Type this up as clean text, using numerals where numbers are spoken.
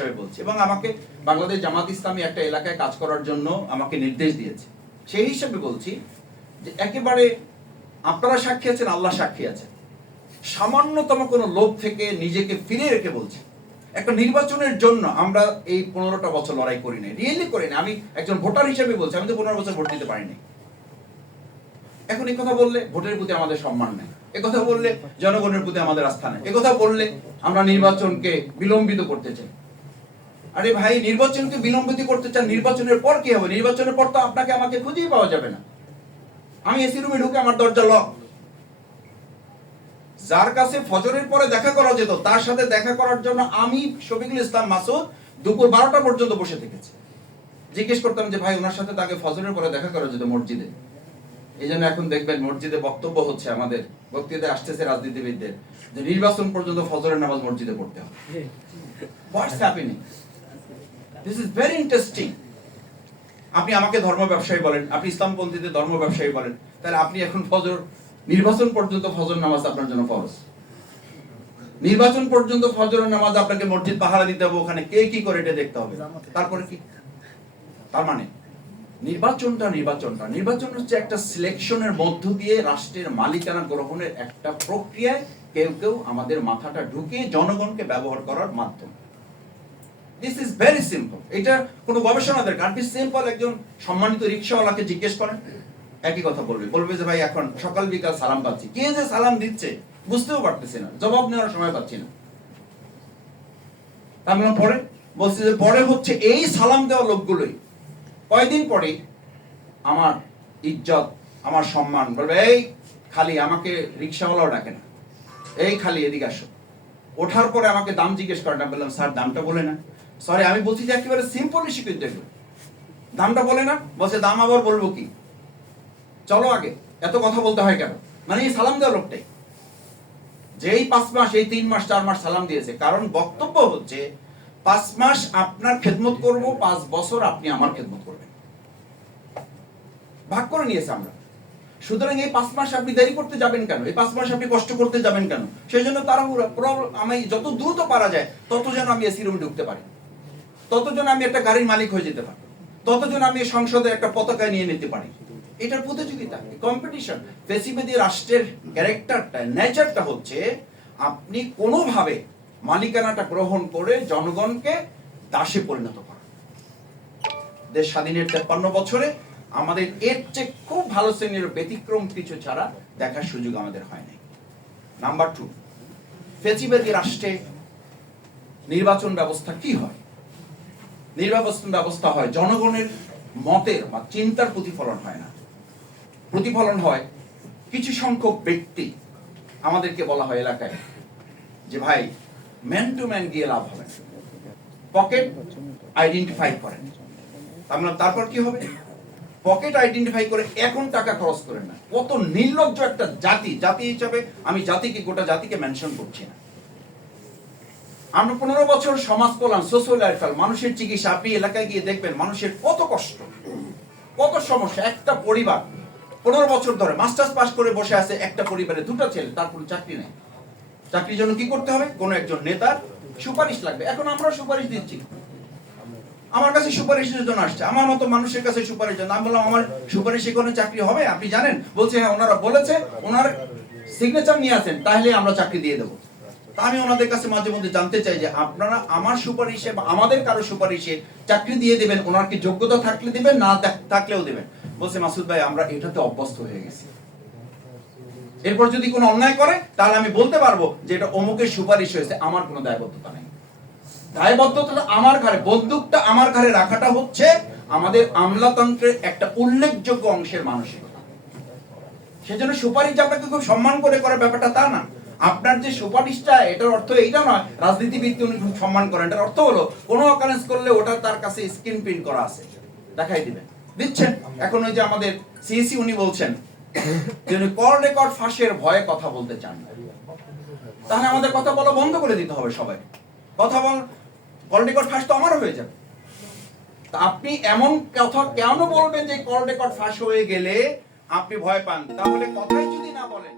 হিসেবে বলছি, এবং আমাকে বাংলাদেশ জামাত ইসলামী একটা এলাকায় কাজ করার জন্য আমাকে নির্দেশ দিয়েছে। সেই হিসেবে বলছি যে একেবারে আপনারা সাক্ষী আছেন, আল্লাহ সাক্ষী আছেন, সামান্যতম কোনো লোভ থেকে নিজেকে ফিরে রেখে বলছি, একটা নির্বাচনের জন্য আমরা এই 15টা বছর লড়াই করি নাই, রিয়েলি করি না। আমি একজন ভোটার হিসেবে বলছি, আমি তো 15 বছর ভোট দিতে পারিনি। এখন এই কথা বললে ভোটের প্রতি আমাদের সম্মান নেই, একথা বললে জনগণের প্রতি আমাদের আস্থা নেই, একথা বললে আমরা নির্বাচনকে বিলম্বিত করতে চাই। আরে ভাই, নির্বাচনকে বিলম্বিত করতে চান, নির্বাচনের পর কি হবে? নির্বাচনের পর তো আপনাকে আমাকে খুঁজেই পাওয়া যাবে না। আমি এসি রুমে ঢুকে আমার দরজা লক। যার কাছে ফজরের পরে দেখা করা যেত তার সাথে দেখা করার জন্য আমি শফিকুল ইসলাম মাসুদ দুপুর 12টা পর্যন্ত বসে থেকেছি। জিজ্ঞেস করতাম যে ভাই, ওনার সাথে তাকে ফজরের পরে দেখা করা যেত মসজিদে। এই জন্য এখন দেখবেন মসজিদে বক্তব্য হচ্ছে, আমাদের বক্তৃতায় আসতেছে রাজনীতিবিদদের যে নির্বাচন পর্যন্ত ফজরের নামাজ মসজিদে পড়তে হবে। What's happening? This is very interesting. আপনি আমাকে ধর্ম ব্যবসায়ী বলেন, আপনি ইসলামপন্থীদের ধর্ম ব্যবসায়ী বলেন, তাহলে আপনি এখন ফজর, নির্বাচন পর্যন্ত ফজর নামাজ আপনার জন্য ফরজ। নির্বাচন পর্যন্ত ফজরের নামাজ আপনাকে মসজিদ পাহারা দিতে হবে, ওখানে কে কি করে এটা দেখতে হবে। তারপরে কি? তার মানে নির্বাচন হচ্ছে একটা সিলেকশনের মধ্য দিয়ে রাষ্ট্রের মালিকানা গ্রহণের একটা প্রক্রিয়ায় কেউ কেউ আমাদের মাথাটা ঢুকিয়ে জনগণকে ব্যবহার করার মাধ্যম। This is very simple. এটা কোনো গবেষণা দরকার। আপনি সিম্পল একজন সম্মানিত রিকশাওয়ালাকে জিজ্ঞেস করেন, একই কথা বলবে যে ভাই এখন সকাল বিকাল সালাম পাচ্ছি, কে যে সালাম দিচ্ছে বুঝতেও পারতেছি না, জবাব নেওয়ার সময় পাচ্ছি না। তার পরে বলছে যে পরে হচ্ছে এই সালাম দেওয়া লোকগুলোই কয়দিন পরে আমার ইজ্জত, আমার সম্মান বলবে, এই খালি আমাকে রিকশাওয়ালাও ডাকে না, এই খালি এদিকে আসো। ওঠার পরে আমাকে দাম জিজ্ঞেস করে না, বললাম স্যার দামটা বলে না। সরি, আমি বলছি যে একেবারে সিম্পল ইস্যু, কিন্তু দামটা বলে না। বলছে দাম আবার বলবো কি, চলো আগে, এত কথা বলতে হয় কেন? মানে এই সালাম দেওয়া লোকটাই যেই 5 মাস, এই 3 মাস 4 মাস সালাম দিয়েছে, কারণ বক্তব্য হচ্ছে 5 মাস আপনার খেদমত করব, 5 বছর আপনি আমার খেদমত করবেন। ভাগ করে নিয়েছে আমরা। সুতরাং এই 5 মাস আপনি দেরি করতে যাবেন কেন? এই 5 মাস আপনি কষ্ট করতে যাবেন কেন? সেই জন্য তারা আমি যত দ্রুত পারা যায় তত যেন আমি এসি রুমে ঢুকতে পারি, তত যেন আমি একটা গাড়ির মালিক হয়ে যেতে পারি, তত যেন আমি সংসদে একটা পতাকা নিয়ে নিতে পারি। এটার প্রতিযোগিতা, কম্পিটিশন। ফ্যাসিবাদী রাষ্ট্রের ক্যারেক্টারটা, নেচারটা হচ্ছে আপনি কোনোভাবে মালিকানাটা গ্রহণ করে জনগণকে দাসে পরিণত করা। দেশ স্বাধীনের 53 বছরে আমাদের এর চেয়ে খুব ভালো শ্রেণীর ব্যতিক্রম কিছু ছাড়া দেখার সুযোগ আমাদের হয় নাই। নাম্বার 2, ফ্যাসিবাদী রাষ্ট্রে নির্বাচন ব্যবস্থা কি হয়? নির্বাচন ব্যবস্থা হয় জনগণের মতের বা চিন্তার প্রতিফলন হয় না। প্রতিফলন হয় কিছু সংখ্যক ব্যক্তি। আমাদেরকে বলা হয় এলাকায় যে ভাই, ম্যান টু ম্যান গিয়ে লাভ হবে, পকেট আইডেন্টিফাই করেন। তারপর কি হবে? পকেট আইডেন্টিফাই করে এখন টাকা খরচ করেন না। কত নির্লজ্জ একটা জাতি হিসাবে আমি গোটা জাতিকে মেনশন করছি না। আমরা 15 বছর সমাজ কল্যাণ, সোশ্যাল ওয়েলফেয়ার, মানুষের চিকিৎসা, আপনি এলাকায় গিয়ে দেখবেন মানুষের কত কষ্ট, কত সমস্যা। একটা পরিবার 15 বছর ধরে মাস্টার্স পাস করে বসে আছে, একটা পরিবারে 2টা ছেলে, তার কোনো চাকরি নেই। চাকরির জন্য কি করতে হবে? কোনো একজন নেতার সুপারিশ লাগবে। এখন আমরা সুপারিশ দিচ্ছি, আমার কাছে সুপারিশের জন্য আসছে, আমার মতো মানুষের কাছে সুপারিশ জন্য। আমি বললাম আমার সুপারিশে কোনো চাকরি হবে? আপনি জানেন? বলছে হ্যাঁ, ওনারা বলেছে, ওনার সিগনেচার নিয়ে আসেন, তাহলে আমরা চাকরি দিয়ে দেবো। তা আমি ওনাদের কাছে মাঝে মধ্যে জানতে চাই যে আপনারা আমার সুপারিশে বা আমাদের কারো সুপারিশে চাকরি দিয়ে দেবেন, ওনার কি যোগ্যতা থাকলে দিবেন, না থাকলেও দেবেন? বলছে মাসুদ ভাই, আমরা এটাতে অভ্যস্ত হয়ে গেছি। এরপর যদি কোনো অন্যায় করে তাহলে আমি বলতে পারবো যে এটা অমুকের সুপারিশ হয়েছে, আমার কোনো দায়বদ্ধতা নেই। দায়বদ্ধতা আমার ঘাড়ে, বন্দুকটা আমার ঘাড়ে রাখাটা হচ্ছে আমাদের আমলাতন্ত্রের একটা উল্লেখযোগ্য অংশের মানসিকতা। সেজন্য সুপারিশ আপনাকে খুব সম্মান করে করার ব্যাপারটা তা না। আপনার যে সুপারিশটা, এটার অর্থ এইটা নয় রাজনীতিবিদকে উনি খুব সম্মান করেন। এটার অর্থ হলো কোনো অকারেন্স করলে ওটা তার কাছে স্ক্রিন প্রিন্ট করা আছে, দেখাই দিবেন, দিচ্ছেন। এখন ওই যে আমাদের সিএসি উনি বলছেন যে উনি কল রেকর্ড ফাঁসের ভয়ে কথা বলতে চান না, তাহলে আমাদের কথা বলা বন্ধ করে দিতে হবে। সবাই কথা বল, কল রেকর্ড ফাঁস তো আমারও হয়ে যাবে। তা আপনি এমন কথা কেন বলবেন যে কল রেকর্ড ফাঁস হয়ে গেলে আপনি ভয় পান? তাহলে কথাই যদি না বলেন